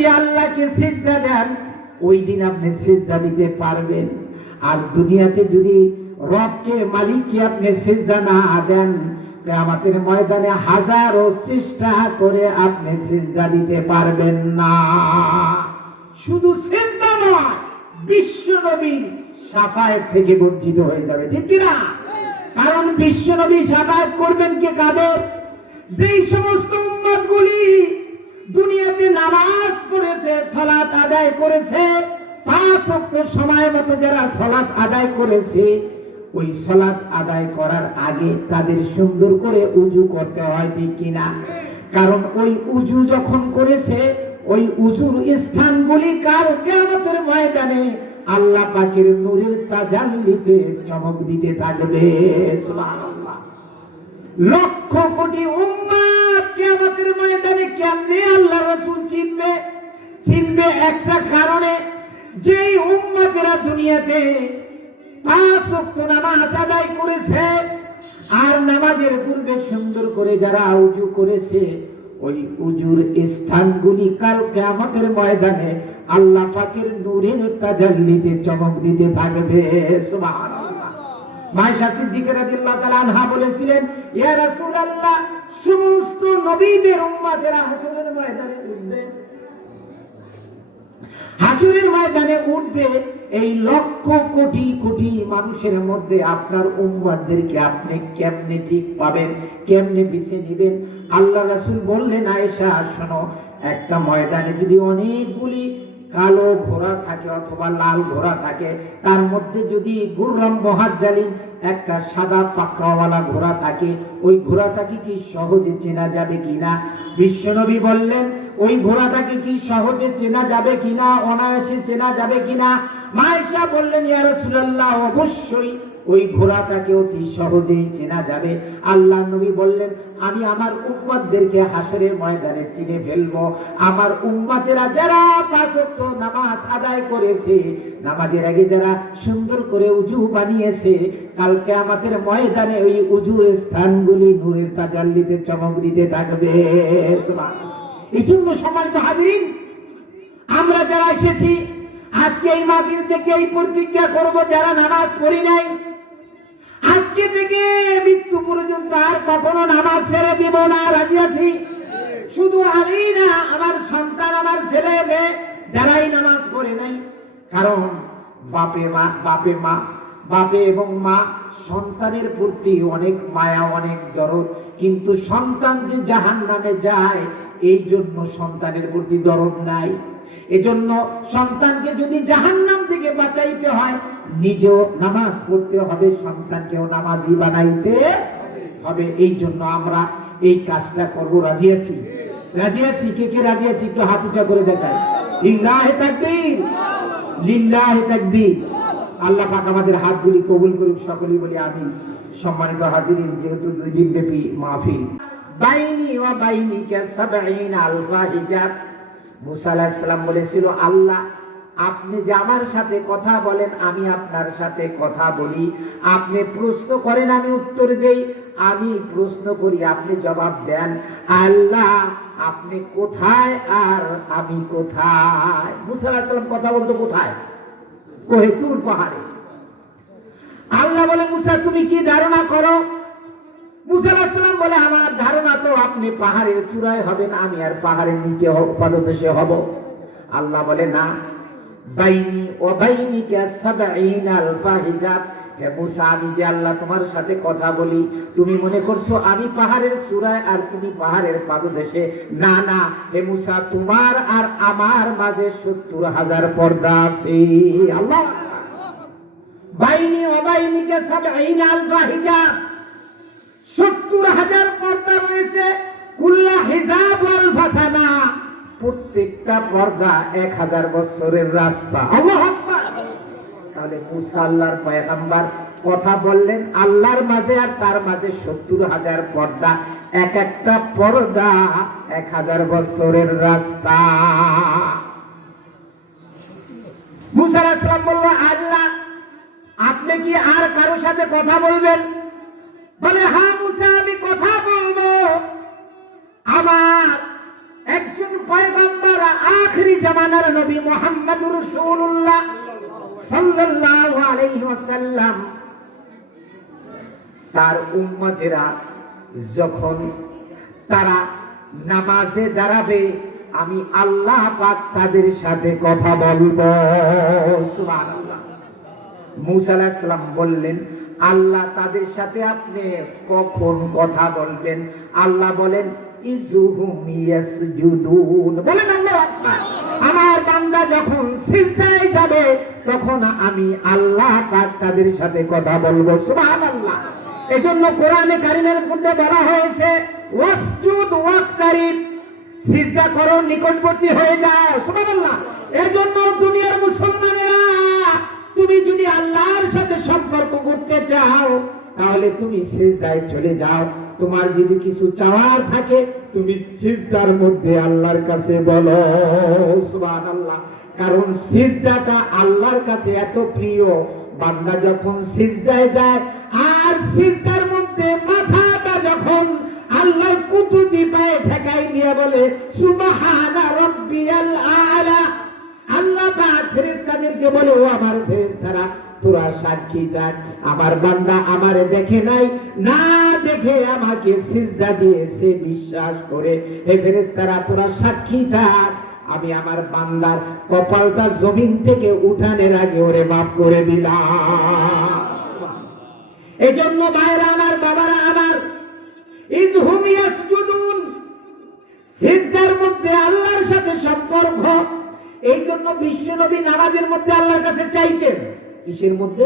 যদি আল্লাহকে সিজদা দেন, ওই দিন আপনি সিজদা দিতে পারবেন। আর দুনিয়াতে যদি রবকে, মালিককে আপনি সিজদা না দেন আমাদের ময়দানে হাজারো চেষ্টা করে আপনি সিজদা দিতে পারবেন না। শুধু সিজদা নয়, বিশ্ব নবীর সাফায়েত থেকে বঞ্চিত হয়ে যাবে, ঠিক কিনা কারণ বিশ্ব নবী সাফায়েত করবেন কে কাদের? যেই সমস্ত দুনিয়াতে নামাজ পড়েছে, সালাত আদায় করেছে, পাঁচ ওয়াক্ত সময় মতো যারা সালাত আদায় করেছে, ওই সালাত আদায় করার আগে তাদের সুন্দর করে উজু করতে হয়, ঠিক কিনা? কারণ ওই উজু যখন করেছে, ওই উজুর স্থানগুলি কার কেমতের ময়দানে আল্লাহ পাকের নূরের তাজাল্লিতে চমক দিতে থাকবে লক্ষ কোটি উম্মাত কিয়ামতের ময়দানে কেমনে আল্লাহ রাসূল চিনবে? চিনবে একটা কারণে, যেই উম্মতেরা দুনিয়াতে পাঁচ নামাজ আদায় করেছে আর নামাজের পূর্বে সুন্দর করে যারা উজু করেছে, ওই উজুর স্থানগুলি কাল কিয়ামতের ময়দানে আল্লাহ পাকের নূরের তাজাল্লিতে চমক দিতে থাকবে। সুবহানাল্লাহ। মায়েশা সিদ্দিকা রাদিয়াল্লাহু তাআলা আনহা বলেছিলেন, ইয়া রাসূলুল্লাহ সমস্ত নবীদের উম্মতেরা হাসরের ময়দানে উঠবে হাসরের ময়দানে উঠবে, এই লক্ষ কোটি কোটি মানুষের মধ্যে আপনার উম্মতদেরকে আপনি কেমনে ঠিক পাবেন, কেমনে বেছে নেবেন? আল্লাহ রাসূল বললেন, আয়েশা, শোনো, একটা ময়দানে যদি অনেকগুলি কালো ঘোড়া থাকে অথবা লাল ঘোড়া থাকে, তার মধ্যে যদি গুররাম মহাজ্জালিন একটা সাদা পাকড়াওয়ালা ঘোড়া থাকে। ওই ঘোড়াটাকে কি সহজে চেনা যাবে কিনা? বিশ্বনবী বললেন ওই ঘোড়াটাকে কি সহজে চেনা যাবে কিনা, অনায়াসে চেনা যাবে কিনা? মায়েশা বললেন, ইয়া রাসূলুল্লাহ, অবশ্যই ওই ঘোড়াটাকে অতি সহজেই চেনা যাবে? আল্লাহ নবী বললেন, আমি আমার উম্মতদেরকে হাসরের ময়দানে চিনে ফেলব। আমার উম্মতেরা যারা পাঁচ নামাজ আদায় করেছে, নামাজের আগে যারা সুন্দর করে উজু বানিয়েছে কালকে আমাদের ময়দানে ওই উজুর স্থানগুলি নূরের তাজাল্লিতে চমক দিতে থাকবে। এই জন্য সময় হাজিরিন আমরা যারা এসেছি, আজকে এই মাহফিল থেকে এই প্রতিজ্ঞা করব, যারা নামাজ পড়ি নাই। আজকে থেকে মৃত্যু পর্যন্ত আর কখনো নামাজ ছেড়ে দিব না, রাজি আছি? শুধু আমি না, আমার সন্তান, আমার ছেলে মেয়ে, যারাই নামাজ পড়ে নাই। কারণ বাপে মা বাপে মা, বাপে এবং মা সন্তানের প্রতি অনেক মায়া, অনেক দরদ। কিন্তু সন্তান যে জাহান নামে যায়, এই জন্য সন্তানের প্রতি দরদ নাই। এজন্য সন্তানকে যদি জাহান্নাম থেকে বাঁচাইতে হয়, নিজেও নামাজ পড়তে হবে, সন্তানকেও নামাজি বানাইতে হবে। এই জন্য আমরা এই কাজটা করব। রাজি আছি? রাজি আছি? কে কে রাজি আছি? একটু হাত উঁচা করে দেখায় লিল্লাহে তাকবীর। লিল্লাহে তাকবীর। আল্লাহ পাক আমাদের হাতগুলি কবুল করুক, সকলেই বলি আমি সম্মানিত হাজিরিন, যেহেতু দুই দিন ব্যাপী মাহফিল। বাইনি ওয়া বাইনিকা সাবঈন আলফা হিজাব মুসা আলাইহিস সালাম বলেছিল, আল্লাহ, আপনি যে আমার সাথে কথা বলেন, আমি আপনার সাথে কথা বলি। আপনি প্রশ্ন করেন, আমি উত্তর দেই। আমি প্রশ্ন করি, আপনি জবাব দেন। আল্লাহ, আপনি কোথায় আর আমি কোথায়? মুসা আলাইহিস সালাম কথা বলতো কোথায়? কোহেতুর পাহাড়ে। আল্লাহ বলে, মুসা, তুমি কি ধারণা করো? মুসালাম বলে, আমার ধারণা তো আপনি পাহাড়ের চূড়ায় হবেন, আমি আর পাহাড়ের নিচে পাদদেশে হব। আল্লাহ বলে, না। বাইনি ও বাইনি কে হে মুসা আমি যে আল্লাহ তোমার সাথে কথা বলি, তুমি মনে করছ আমি পাহাড়ের চূড়ায় আর তুমি পাহাড়ের পাদদেশে? না না, হে মুসা, তোমার আর আমার মাঝে সত্তর হাজার পর্দা আছে। আল্লাহ! বাইনি ও বাইনি কে সাবঈন আলফা সত্তর হাজার পর্দা রয়েছে। কুল্লা হিজাব আল ফাসানা প্রত্যেকটা পর্দা এক হাজার বছরের রাস্তা। আল্লাহু। তাহলে মুসা আল্লাহর পয়গাম্বার কথা বললেন, আল্লাহর মাঝে আর তার মাঝে সত্তর হাজার পর্দা, এক একটা পর্দা এক হাজার বছরের রাস্তা। মুসা আসলাম বলল, আল্লাহ, আপনি কি আর কারও সাথে কথা বলবেন? বলে হ্যাঁ মুসা, আমি কথা বলব। আমার একজন পয়গম্বর আখরি জামানার নবী মোহাম্মদুর রাসূলুল্লাহ। তার উম্মতেরা যখন তারা নামাজে দাঁড়াবে, আমি আল্লাহ পাক তাদের সাথে কথা বলব। সুবহানাল্লাহ। মুসা আলাইহিস সালাম বললেন, আল্লাহ তাদের সাথে আপনি কখন কথা বলবেন? আল্লাহ বলেন আমার বান্দা যখন সিজদায় যাবে, তখন আমি আল্লাহ তাদের সাথে কথা বলব। সুবহানাল্লাহ। এজন্য কোরআনে কারিমের মধ্যে বলা হয়েছে নিকটবর্তী হয়ে এর জন্য দুনিয়ার মুসলমানেরা, তুমি যদি আল্লাহর সাথে সম্পর্ক করতে চাও, তাহলে তুমি সিজদায় চলে যাও। তোমার যদি কিছু চাওয়ার থাকে, তুমি সিজদার মধ্যে আল্লাহর কাছে বলো, সুবহানাল্লাহ। কারণ সিজদাটা আল্লাহর কাছে এত প্রিয়। বান্দা যখন সিজদায় যায়, আর সিজদার মধ্যে মাথাটা যখন আল্লাহ কুতুতি পায়ে ঠেকাই দিয়ে বলে, সুবহানা রাব্বিয়াল আলা। আল্লাহ পাক ফেরেশতাদেরকে বলে, ও আমার ফেরেশতারা, তোরা সাক্ষী থাক আমার বান্দা আমারে দেখে নাই, না দেখে আমাকে সিজদা দিয়েছে বিশ্বাস করে, হে ফেরেশতারা, তোরা সাক্ষী থাক। আমি আমার বান্দার কপালটা জমিন থেকে উঠানের আগে ওরে মাফ করে দিলাম। এই জন্য ভাইরা আমার, বাবারা আমার ইজহুম ইয়াসজুদুন। সিজদার মধ্যে আল্লাহর সাথে সম্পর্ক। এই জন্য বিশ্বনবী নামাজের মধ্যে আল্লাহর কাছে চাইতেন। কিসের মধ্যে?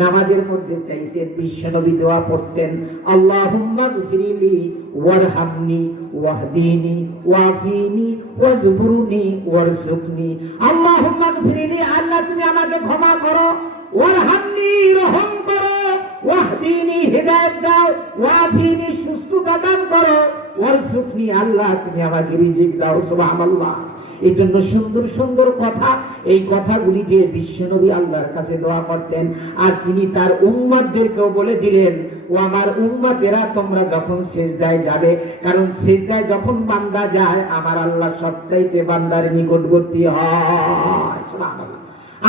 নামাজের মধ্যে চাইতেন বিশ্বনবী দোয়া পড়তেন ওয়ারহামনি, ওয়াহদিনি, ওয়াফিনি ওয়ারজুকনি আল্লাহ তুমি আমাকে ক্ষমা করো, ওয়ারহামনি, রহম করো, ওয়াহদিনি দাও, ওয়াফিনি, সুস্থতা দান করো ওয়ারজুকনি আল্লাহ তুমি আমাকে রিজিক দাও, সুবহানাল্লাহ। এই জন্য সুন্দর সুন্দর কথা এই কথাগুলি দিয়ে বিশ্বনবী আল্লাহর কাছে দোয়া করতেন। আর তিনি তার উম্মাদদেরকেও বলে দিলেন, ও আমার উম্মাদেরা তোমরা যখন সেজদায় যাবে, কারণ সেজদায় যখন বান্দা যায়, আমার আল্লাহ সবচাইতে বান্দার নিকটবর্তী হয়।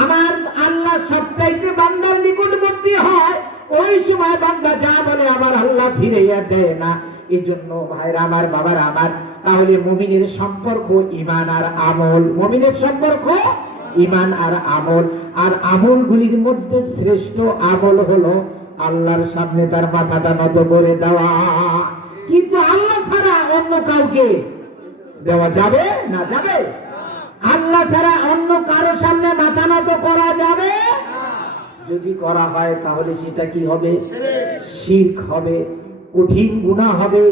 আমার আল্লাহ সবচাইতে বান্দার নিকটবর্তী হয়। ওই সময় বান্দা যা বলে, আমার আল্লাহ ফিরাইয়া দেয় না। এই জন্য ভাইরা, আমার বাবার, আমার, তাহলে মমিনের সম্পর্ক ইমান আর আমল। মমিনের সম্পর্ক ইমান আর আমল, আর আমলগুলির মধ্যে শ্রেষ্ঠ আমল হলো আল্লাহর সামনে তার মাথাটা নত করে দেওয়া। কিন্তু আল্লাহ ছাড়া অন্য কাউকে দেওয়া যাবে না যাবে? আল্লাহ ছাড়া অন্য কারও সামনে মাথা নত করা যাবে? যদি করা হয় তাহলে সেটা কি হবে? শিখ হবে, কঠিন গুনাহ হবে।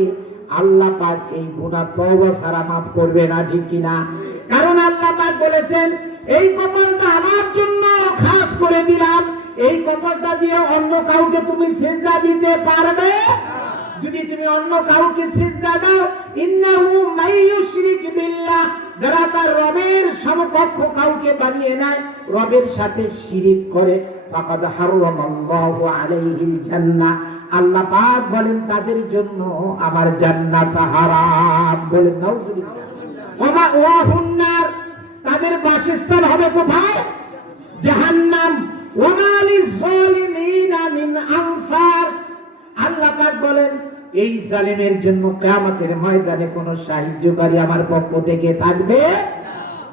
আল্লাহ পাক এই গুনাহ তওবা ছাড়া মাফ করবে না, ঠিক কিনা? কারণ আল্লাহ পাক বলেছেন এই কপালটা আমার জন্য খাস করে দিলাম। এই কপালটা দিয়ে অন্য কাউকে তুমি সেজদা দিতে পারবে? যদি তুমি অন্য কাউকে সিজদা দাও, ইন্নাহু মাইয়ুশরিক বিল্লাহ। যারা তার রবের সমকক্ষ কাউকে বানিয়ে নেয়, রবের সাথে শিরিক করে। ফাকাদ হারামাল্লাহু আলাইহিল জান্নাহ। আল্লাহ পাক বলেন, তাদের জন্য আমার জান্নাত হারাম। বলেন, নাউজুবিল্লাহ। ওমা ওয়াহুন্নার তাদের বাসস্থান হবে কোথায়? জাহান্নাম। আনসার। আল্লাহ পাক বলেন, এই জালিমের জন্য কিয়ামতের ময়দানে কোনো সাহায্যকারী আমার পক্ষ থেকে থাকবে?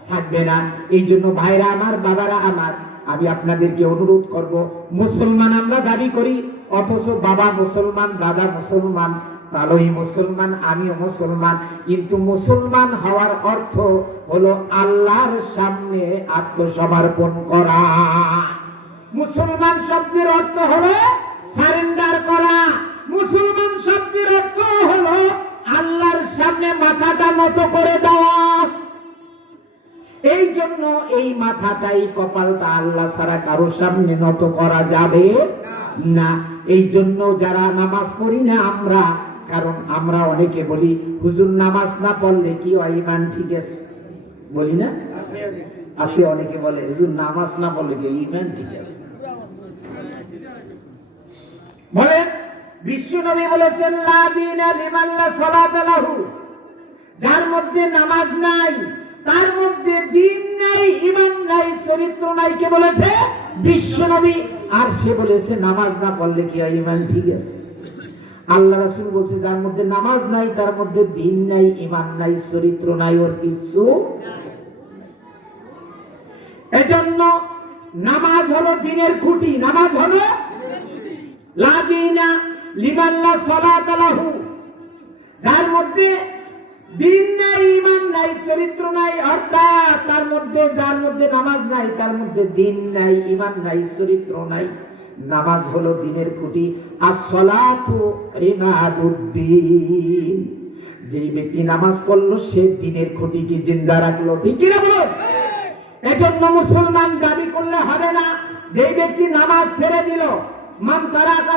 থাকবে না। এই জন্য ভাইরা আমার, বাবারা আমার, আমি আপনাদেরকে অনুরোধ করব, মুসলমান আমরা দাবি করি, অথচ বাবা মুসলমান, দাদা মুসলমান তালই মুসলমান, আমিও মুসলমান। কিন্তু মুসলমান হওয়ার অর্থ হলো আল্লাহর সামনে আত্মসমর্পণ করা। মুসলমান শব্দের অর্থ হলো সারেন্ডার করা। মুসলমান শব্দের অর্থ হলো আল্লাহর সামনে মাথাটা নত করে দেওয়া। এই জন্য এই মাথাটাই কপালটা আল্লাহ ছাড়া কারও সামনে নত করা যাবে না। এই জন্য যারা নামাজ পড়ি না, আমরা কারণ আমরা অনেকে বলি হুজুর নামাজ না পড়লে কি হয়? ইমান ঠিক আছে? বলি না? আছে অনেকে। বলে হুজুর নামাজ না পড়লে কি ইমান ঠিক আছে? বলেন বিশ্ব নবী বলেছেন যার মধ্যে নামাজ নাই তার মধ্যে দিন নাই ইমান নাই চরিত্র নাই কে বলেছে? বিশ্ব নবী। আর সে বলেছে নামাজ না পড়লে কি ইমান ঠিক আছে। আল্লাহ রাসূল বলছে, যার মধ্যে নামাজ নাই, তার মধ্যে দিন নাই ইমান নাই, চরিত্র নাই, ওর কিছু এজন্য নামাজ হলো দিনের খুঁটি, নামাজ হলো লাদিনা লিমাল্লা সালাত লাহু। যার মধ্যে দিন নাই ইমান নাই, চরিত্র নাই, অর্থাৎ তার মধ্যে, যার মধ্যে নামাজ নাই, তার মধ্যে দিন নাই ইমান নাই, চরিত্র নাই। নামাজ হলো দিনের খুঁটি। আর সলাতু যেই ব্যক্তি নামাজ পড়ল, সে দিনের খুঁটিকে জিন্দা রাখল। ঠিক এজন্য মুসলমান দাবি করলে হবে না, যেই ব্যক্তি নামাজ ছেড়ে দিল, মান তারাকা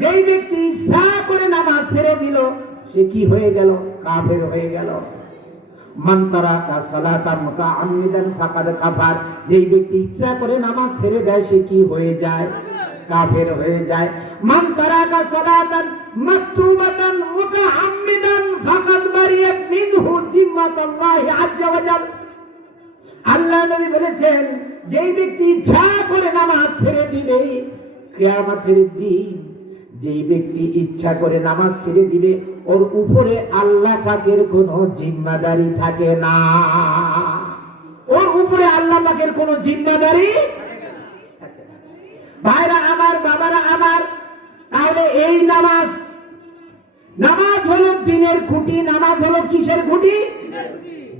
যেই ব্যক্তি ইচ্ছা করে নামাজ ছেড়ে দিল, সে কি হয়ে গেল? কাফের হয়ে গেল। যেই ব্যক্তি ইচ্ছা করে নামাজ ছেড়ে দেয়, সে কি হয়ে যায়? কাফের হয়ে যায়। মান তারাকা সলাতান মাকতুবাতান মুতাআম্মিদান ফাকাদ বারিয়াত মিনহু জিম্মাতুল্লাহি আজ্জা ওয়া জাল আল্লাহ নবী বলেছেন, যেই ব্যক্তি ইচ্ছা করে নামাজ ছেড়ে দিবে, কিয়ামতের দিন যেই ব্যক্তি ইচ্ছা করে নামাজ ছেড়ে দিবে ওর উপরে আল্লাহ পাকের কোনো জিম্মাদারি থাকে না। ওর উপরে আল্লাহ পাকের কোনো জিম্মাদারি ভাইরা আমার, বাবারা আমার, তাহলে এই নামাজ নামাজ হলো দিনের খুঁটি, নামাজ হলো কিসের খুঁটি?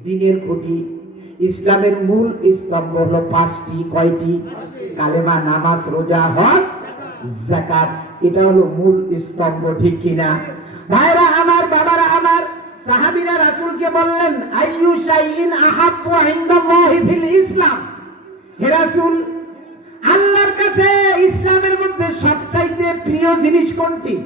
দিনের খুঁটি। ইসলামের মূল স্তম্ভ হলো পাঁচটি, কয়টি? কালেমা, নামাজ, রোজা, হজ জাকাত এটা হলো মূল স্তম্ভ, ঠিক কিনা? ভাইরা আমার, বাবারা আমার, সাহাবীরা রাসূলকে বললেন, আইয়ু শাইইন আহাব্বু ইনদাল্লাহি ফিল ইসলাম? হে রাসূল, আল্লাহর কাছে ইসলামের মধ্যে সবচাইতে প্রিয় জিনিস কোনটি?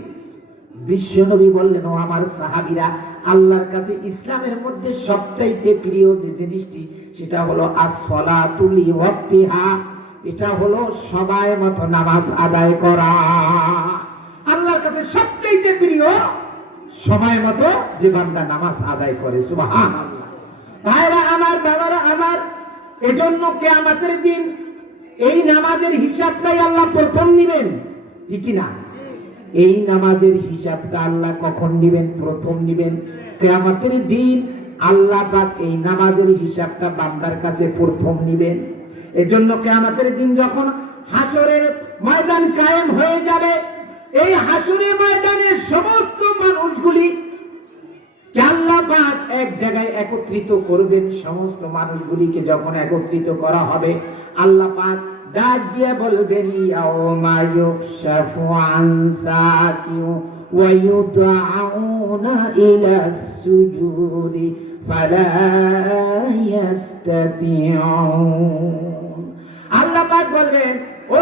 বিশ্বনবী বললেন, ও আমার সাহাবীরা, আল্লাহর কাছে ইসলামের মধ্যে সবচাইতে প্রিয় যে জিনিসটি, সেটা হলো as-সালাতুল ওয়াক্তিহা। এটা হলো সময় মতো নামাজ আদায় করা। আল্লাহর কাছে সবচাইতে প্রিয় সময় মতো যে বান্দা নামাজ আদায় করে ভাইরা, আমার বাবারা, আমার, এজন্য কিয়ামতের দিন এই নামাজের হিসাবটাই আল্লাহ প্রথম নেবেন। ঠিক কি না? এই নামাজের হিসাবটা আল্লাহ কখন নিবেন? প্রথম নিবেন। কেয়ামতের দিন আল্লাহ এই নামাজের হিসাবটা বান্দার কাছে প্রথম নিবেন। এজন্য কেয়ামতের দিন যখন হাসরের ময়দান কায়েম হয়ে যাবে এই হাসরের ময়দানে সমস্ত মানুষগুলি এক জায়গায় একত্রিত করবেন। সমস্ত মানুষগুলিকে যখন একত্রিত করা হবে, আল্লাপাক ডাক দিয়ে বলবেন সাকিউ ইলা সুজুদি ফালা আল্লাহ পাক বলবেন, ও